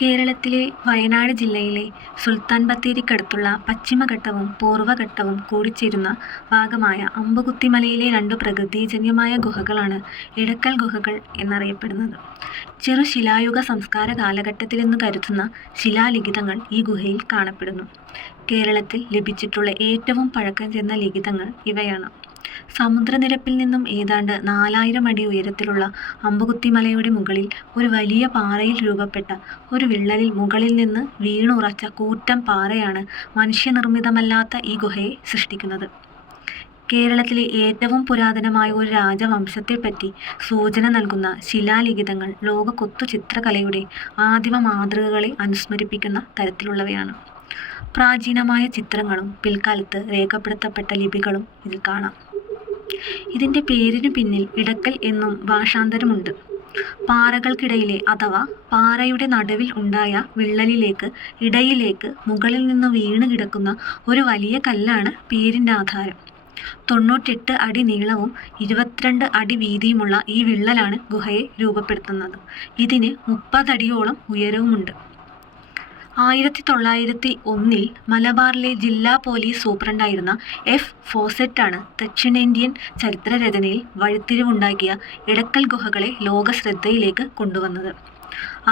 കേരളത്തിലെ വയനാട് ജില്ലയിലെ സുൽത്താൻ ബത്തേരിക്കടുത്തുള്ള പശ്ചിമഘട്ടവും പൂർവഘട്ടവും കൂടിച്ചേരുന്ന ഭാഗമായ അമ്പുകുത്തിമലയിലെ രണ്ട് പ്രകൃതിജന്യമായ ഗുഹകളാണ് എടക്കൽ ഗുഹകൾ എന്നറിയപ്പെടുന്നത്. ചെറുശിലായുഗ സംസ്കാര കാലഘട്ടത്തിലെന്നു കരുതുന്ന ശിലാലിഖിതങ്ങൾ ഈ ഗുഹയിൽ കാണപ്പെടുന്നു. കേരളത്തിൽ ലഭിച്ചിട്ടുള്ള ഏറ്റവും പഴക്കം ചെന്ന ലിഖിതങ്ങൾ ഇവയാണ്. സമുദ്രനിരപ്പിൽ നിന്നും ഏതാണ്ട് 4000 അടി ഉയരത്തിലുള്ള അമ്പുകുത്തിമലയുടെ മുകളിൽ ഒരു വലിയ പാറയിൽ രൂപപ്പെട്ട ഒരു വിള്ളലിൽ മുകളിൽ നിന്ന് വീണുറച്ച കൂറ്റൻ പാറയാണ് മനുഷ്യനിർമ്മിതമല്ലാത്ത ഈ ഗുഹയെ സൃഷ്ടിക്കുന്നത്. കേരളത്തിലെ ഏറ്റവും പുരാതനമായ ഒരു രാജവംശത്തെപ്പറ്റി സൂചന നൽകുന്ന ശിലാലിഖിതങ്ങൾ ലോക കൊത്തുചിത്രകലയുടെ ആദിമ മാതൃകകളെ അനുസ്മരിപ്പിക്കുന്ന തരത്തിലുള്ളവയാണ്. പ്രാചീനമായ ചിത്രങ്ങളും പിൽക്കാലത്ത് രേഖപ്പെടുത്തപ്പെട്ട ലിപികളും ഇതിൽ കാണാം. ഇതിൻ്റെ പേരിനു പിന്നിൽ ഇടക്കൽ എന്നും ഭാഷാന്തരമുണ്ട്. പാറകൾക്കിടയിലെ അഥവാ പാറയുടെ നടുവിൽ ഉണ്ടായ വിള്ളലിലേക്ക് ഇടയിലേക്ക് മുകളിൽ നിന്ന് വീണ് കിടക്കുന്ന ഒരു വലിയ കല്ലാണ് പേരിൻ്റെ ആധാരം. 98 അടി നീളവും 22 അടി വീതിയുമുള്ള ഈ വിള്ളലാണ് ഗുഹയെ രൂപപ്പെടുത്തുന്നത്. ഇതിന് 30 അടിയോളം ഉയരവുമുണ്ട്. 1901 മലബാറിലെ ജില്ലാ പോലീസ് സൂപ്രണ്ടായിരുന്ന F. ഫോസറ്റാണ് ദക്ഷിണേന്ത്യൻ ചരിത്രരചനയിൽ വഴിത്തിരിവുണ്ടാക്കിയ എടക്കൽ ഗുഹകളെ ലോകശ്രദ്ധയിലേക്ക് കൊണ്ടുവന്നത്.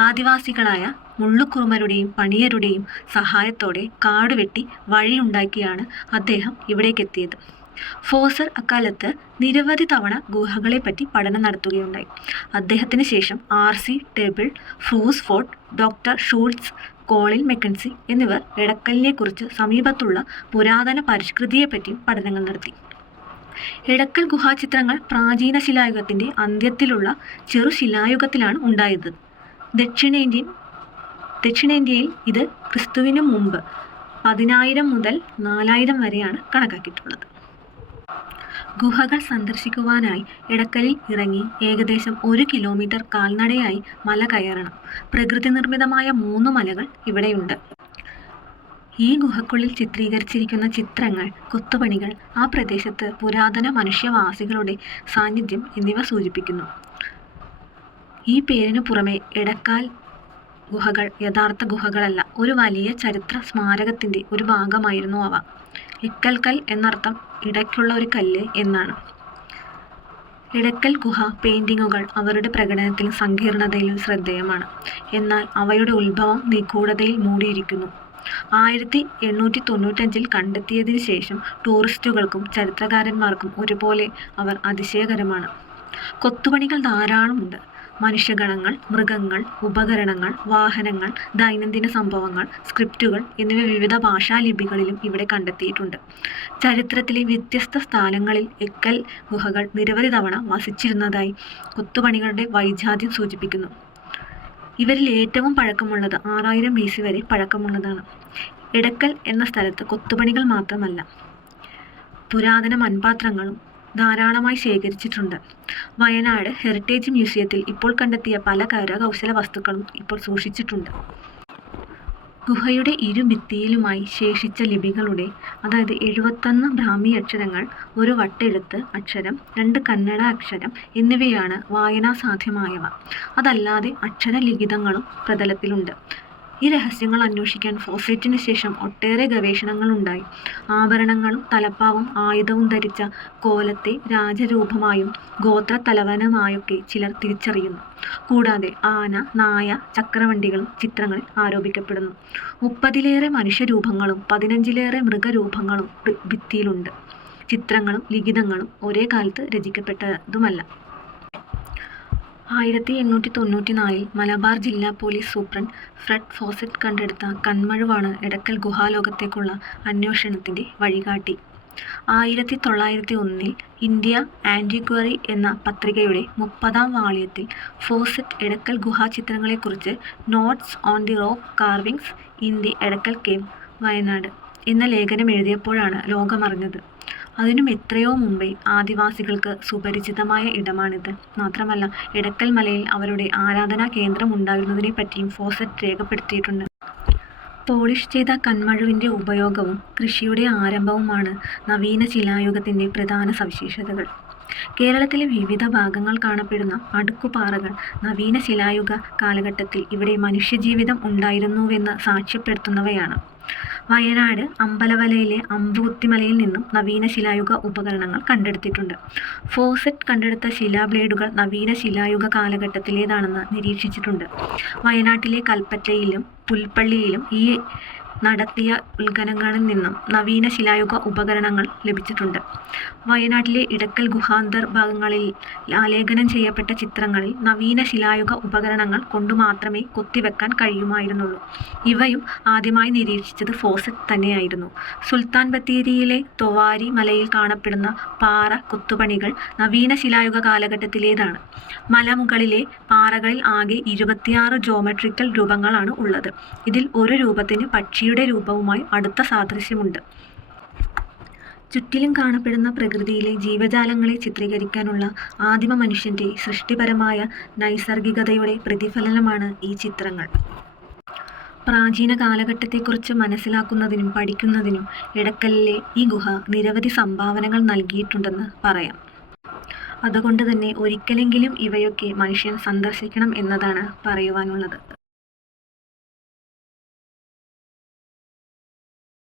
ആദിവാസികളായ മുള്ളുക്കുറുമരുടെയും പണിയരുടെയും സഹായത്തോടെ കാടുവെട്ടി വഴിയുണ്ടാക്കിയാണ് അദ്ദേഹം ഇവിടേക്കെത്തിയത്. ഫോസർ അക്കാലത്ത് നിരവധി തവണ ഗുഹകളെപ്പറ്റി പഠനം നടത്തുകയുണ്ടായി. അദ്ദേഹത്തിന് ശേഷം R.C. ടേബിൾ, ഫ്രൂസ്ഫോർഡ്, ഡോക്ടർ ഷൂൾട്സ്, കോളിൻ മെക്കൻസി എന്നിവർ എടക്കലിനെക്കുറിച്ച് സമീപത്തുള്ള പുരാതന പരിഷ്കൃതിയെപ്പറ്റിയും പഠനങ്ങൾ നടത്തി. എടക്കൽ ഗുഹാചിത്രങ്ങൾ പ്രാചീന ശിലായുഗത്തിൻ്റെ അന്ത്യത്തിലുള്ള ചെറുശിലായുഗത്തിലാണ് ഉണ്ടായത്. ദക്ഷിണേന്ത്യയിൽ ഇത് ക്രിസ്തുവിനു മുമ്പ് 10,000 മുതൽ 4,000 വരെയാണ് കണക്കാക്കിയിട്ടുള്ളത്. ഗുഹകൾ സന്ദർശിക്കുവാനായി എടക്കലിൽ ഇറങ്ങി ഏകദേശം 1 കിലോമീറ്റർ കാൽനടയായി മല കയറണം. പ്രകൃതി നിർമ്മിതമായ 3 മലകൾ ഇവിടെയുണ്ട്. ഈ ഗുഹക്കുള്ളിൽ ചിത്രീകരിച്ചിരിക്കുന്ന ചിത്രങ്ങൾ, കൊത്തുപണികൾ ആ പ്രദേശത്ത് പുരാതന മനുഷ്യവാസികളുടെ സാന്നിധ്യം എന്നിവ സൂചിപ്പിക്കുന്നു. ഈ പേരിനു പുറമെ എടക്കാൽ ഗുഹകൾ യഥാർത്ഥ ഗുഹകളല്ല, ഒരു വലിയ ചരിത്ര സ്മാരകത്തിൻ്റെ ഒരു ഭാഗമായിരുന്നു അവ. ഇക്കൽക്കൽ എന്നർത്ഥം ഇടയ്ക്കുള്ള ഒരു കല്ല് എന്നാണ്. എടക്കൽ ഗുഹ പെയിൻറ്റിങ്ങുകൾ അവരുടെ പ്രകടനത്തിലും സങ്കീർണതയിലും ശ്രദ്ധേയമാണ്. എന്നാൽ അവയുടെ ഉത്ഭവം നിഗൂഢതയിൽ മൂടിയിരിക്കുന്നു. 1895 കണ്ടെത്തിയതിനു ശേഷം ടൂറിസ്റ്റുകൾക്കും ചരിത്രകാരന്മാർക്കും ഒരുപോലെ അവർ അതിശയകരമാണ്. കൊത്തുപണികൾ ധാരാളമുണ്ട്. മനുഷ്യഗണങ്ങൾ, മൃഗങ്ങൾ, ഉപകരണങ്ങൾ, വാഹനങ്ങൾ, ദൈനംദിന സംഭവങ്ങൾ, സ്ക്രിപ്റ്റുകൾ എന്നിവ വിവിധ ഭാഷാലിപികളിലും ഇവിടെ കണ്ടെത്തിയിട്ടുണ്ട്. ചരിത്രത്തിലെ വ്യത്യസ്ത സ്ഥലങ്ങളിൽ എക്കൽ ഗുഹകൾ നിരവധി തവണ വസിച്ചിരുന്നതായി കൊത്തുപണികളുടെ വൈജാത്യം സൂചിപ്പിക്കുന്നു. ഇവരിൽ ഏറ്റവും പഴക്കമുള്ളത് 6000 BC വരെ പഴക്കമുള്ളതാണ്. എടക്കൽ എന്ന സ്ഥലത്ത് കൊത്തുപണികൾ മാത്രമല്ല, പുരാതന മൺപാത്രങ്ങളും ധാരാളമായി ശേഖരിച്ചിട്ടുണ്ട്. വയനാട് ഹെറിറ്റേജ് മ്യൂസിയത്തിൽ ഇപ്പോൾ കണ്ടെത്തിയ പല കരകൗശല വസ്തുക്കളും ഇപ്പോൾ സൂക്ഷിച്ചിട്ടുണ്ട്. ഗുഹയുടെ ഇരുഭിത്തിയിലുമായി ശേഷിച്ച ലിപികളുടെ, അതായത് 71 ബ്രാഹ്മി അക്ഷരങ്ങൾ, 1 വട്ടെഴുത്ത് അക്ഷരം, 2 കന്നഡ അക്ഷരം എന്നിവയാണ് വായനാസാധ്യമായവ. അതല്ലാതെ അക്ഷരലിഖിതങ്ങളും പ്രതലത്തിലുണ്ട്. ഈ രഹസ്യങ്ങൾ അന്വേഷിക്കാൻ ഫോസറ്റിന് ശേഷം ഒട്ടേറെ ഗവേഷണങ്ങളുണ്ടായി. ആഭരണങ്ങളും തലപ്പാവും ആയുധവും ധരിച്ച കോലത്തെ രാജരൂപമായും ഗോത്രത്തലവനുമായൊക്കെ ചിലർ തിരിച്ചറിയുന്നു. കൂടാതെ ആന, നായ, ചക്രവണ്ടികളും ചിത്രങ്ങളിൽ ആരോപിക്കപ്പെടുന്നു. 30-ലേറെ മനുഷ്യരൂപങ്ങളും 15-ലേറെ മൃഗരൂപങ്ങളും ഭിത്തിയിലുണ്ട്. ചിത്രങ്ങളും ലിഖിതങ്ങളും ഒരേ കാലത്ത് രചിക്കപ്പെട്ടതുമല്ല. 1894 മലബാർ ജില്ലാ പോലീസ് സൂപ്രണ്ട് ഫ്രെഡ് ഫോസറ്റ് കണ്ടെടുത്ത കന്മഴുവാണ് എടക്കൽ ഗുഹാലോകത്തേക്കുള്ള അന്വേഷണത്തിൻ്റെ വഴികാട്ടി. 1901 ഇന്ത്യ ആൻറ്റിക്വറി എന്ന പത്രികയുടെ 30ാം വാള്യത്തിൽ ഫോസറ്റ് എടക്കൽ ഗുഹാചിത്രങ്ങളെക്കുറിച്ച് notes on the rock carvings in the Edakkal cave, Wayanad എന്ന ലേഖനം എഴുതിയപ്പോഴാണ് ലോകമറിഞ്ഞത്. അതിനും എത്രയോ മുമ്പേ ആദിവാസികൾക്ക് സുപരിചിതമായ ഇടമാണിത്. മാത്രമല്ല, എടക്കൽ മലയിൽ അവരുടെ ആരാധനാ കേന്ദ്രമുണ്ടായിരുന്നതിനെപ്പറ്റിയും ഫോസറ്റ് രേഖപ്പെടുത്തിയിട്ടുണ്ട്. പോളിഷ് ചെയ്ത കന്മഴുവിൻ്റെ ഉപയോഗവും കൃഷിയുടെ ആരംഭവുമാണ് നവീന ശിലായുഗത്തിൻ്റെ പ്രധാന സവിശേഷതകൾ. കേരളത്തിലെ വിവിധ ഭാഗങ്ങൾ കാണപ്പെടുന്ന അടുക്കുപാറകൾ നവീന ശിലായുഗ കാലഘട്ടത്തിൽ ഇവിടെ മനുഷ്യജീവിതം ഉണ്ടായിരുന്നുവെന്ന് സാക്ഷ്യപ്പെടുത്തുന്നവയാണ്. വയനാട് അമ്പലവലയിലെ അമ്പുകുത്തിമലയിൽ നിന്നും നവീന ശിലായുഗ ഉപകരണങ്ങൾ കണ്ടെടുത്തിട്ടുണ്ട്. ഫോസറ്റ് കണ്ടെടുത്ത ശിലാബ്ലേഡുകൾ നവീന ശിലായുഗ കാലഘട്ടത്തിലേതാണെന്ന് നിരീക്ഷിച്ചിട്ടുണ്ട്. വയനാട്ടിലെ കൽപ്പറ്റയിലും പുൽപ്പള്ളിയിലും ഈ നടത്തിയ ഉത്ഖനനങ്ങളിൽ നിന്നും നവീന ശിലായുഗ ഉപകരണങ്ങൾ ലഭിച്ചിട്ടുണ്ട്. വയനാട്ടിലെ ഇടക്കൽ ഗുഹാന്തർ ഭാഗങ്ങളിൽ ആലേഖനം ചെയ്യപ്പെട്ട ചിത്രങ്ങളിൽ നവീന ശിലായുഗ ഉപകരണങ്ങൾ കൊണ്ടു മാത്രമേ കൊത്തിവെക്കാൻ കഴിയുമായിരുന്നുള്ളൂ. ഇവയും ആദ്യമായി നിരീക്ഷിച്ചത് ഫോസറ്റ് തന്നെയായിരുന്നു. സുൽത്താൻ ബത്തേരിയിലെ തൊവാരി മലയിൽ കാണപ്പെടുന്ന പാറ കൊത്തുപണികൾ നവീന ശിലായുഗ കാലഘട്ടത്തിലേതാണ്. മലമുകളിലെ പാറകളിൽ ആകെ 26 ജോമെട്രിക്കൽ രൂപങ്ങളാണ് ഉള്ളത്. ഇതിൽ ഒരു രൂപത്തിന് പക്ഷിയുടെ രൂപവുമായി അടുത്ത സാദൃശ്യമുണ്ട്. ചുറ്റിലും കാണപ്പെടുന്ന പ്രകൃതിയിലെ ജീവജാലങ്ങളെ ചിത്രീകരിക്കാനുള്ള ആദിമ മനുഷ്യന്റെ സൃഷ്ടിപരമായ നൈസർഗികതയുടെ പ്രതിഫലനമാണ് ഈ ചിത്രങ്ങൾ. പ്രാചീന കാലഘട്ടത്തെക്കുറിച്ച് മനസ്സിലാക്കുന്നതിനും പഠിക്കുന്നതിനും എടക്കലിലെ ഈ ഗുഹ നിരവധി സംഭാവനകൾ നൽകിയിട്ടുണ്ടെന്ന് പറയാം. അതുകൊണ്ട് തന്നെ ഒരിക്കലെങ്കിലും ഇവയൊക്കെ മനുഷ്യൻ സന്ദർശിക്കണം എന്നതാണ് പറയുവാനുള്ളത്.